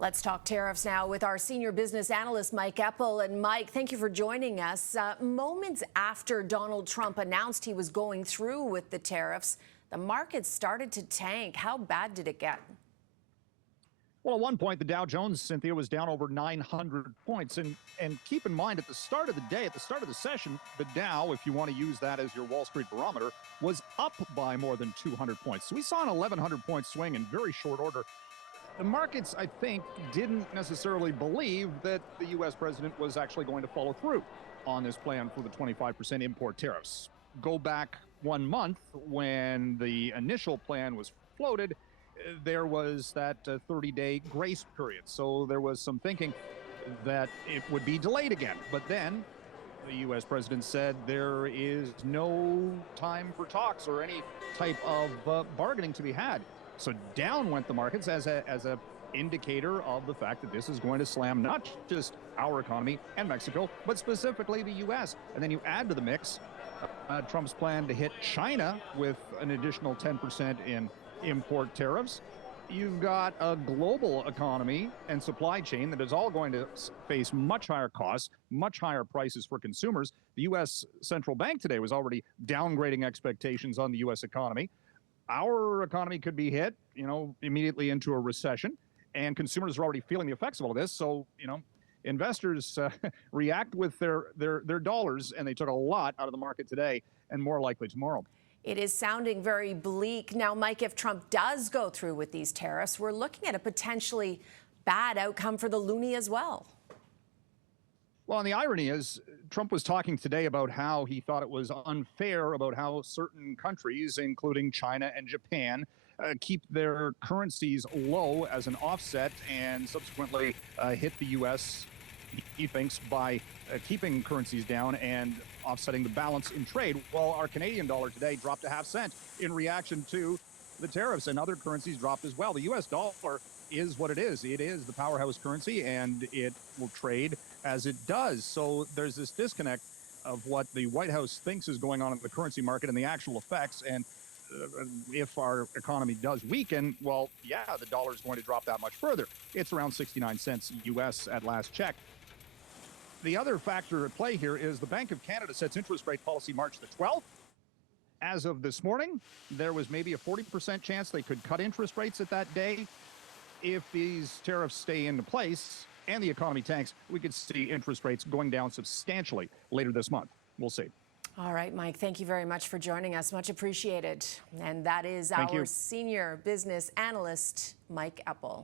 Let's talk tariffs now with our senior business analyst, Mike Eppel. And Mike, thank you for joining us. Moments after Donald Trump announced he was going through with the tariffs, the markets started to tank. How bad did it get? Well, at one point, the Dow Jones, Cynthia, was down over 900 points. And keep in mind, at the start of the day, at the start of the session, the Dow, if you want to use that as your Wall Street barometer, was up by more than 200 points. So we saw an 1,100-point swing in very short order. The markets, I think, didn't necessarily believe that the U.S. president was actually going to follow through on this plan for the 25% import tariffs. Go back 1 month when the initial plan was floated, there was that 30-day grace period. So there was some thinking that it would be delayed again. But then the U.S. president said there is no time for talks or any type of bargaining to be had. So down went the markets as a indicator of the fact that this is going to slam not just our economy and Mexico, but specifically the U.S. And then you add to the mix Trump's plan to hit China with an additional 10% in import tariffs. You've got a global economy and supply chain that is all going to face much higher costs, much higher prices for consumers. The U.S. Central Bank today was already downgrading expectations on the U.S. economy. Our economy could be hit, immediately into a recession, and consumers are already feeling the effects of all this. So, investors react with their dollars, and they took a lot out of the market today and more likely tomorrow. It is sounding very bleak. Now, Mike, if Trump does go through with these tariffs, we're looking at a potentially bad outcome for the loonie as well. Well, and the irony is Trump was talking today about how he thought it was unfair about how certain countries, including China and Japan, keep their currencies low as an offset and subsequently hit the U.S., he thinks, by keeping currencies down and offsetting the balance in trade. Well, our Canadian dollar today dropped a half cent in reaction to the tariffs, and other currencies dropped as well. The U.S. dollar is what it is. It is the powerhouse currency, and it will trade as it does. So there's this disconnect of what the White House thinks is going on in the currency market and the actual effects. And if our economy does weaken, well, yeah, the dollar is going to drop that much further. It's around 69 cents U.S. at last check. The other factor at play here is the Bank of Canada sets interest rate policy March the 12th. As of this morning, there was maybe a 40% chance they could cut interest rates at that day. If these tariffs stay into place and the economy tanks, we could see interest rates going down substantially later this month. We'll see. All right, Mike, thank you very much for joining us. Much appreciated. And that is our senior business analyst, Mike Eppel.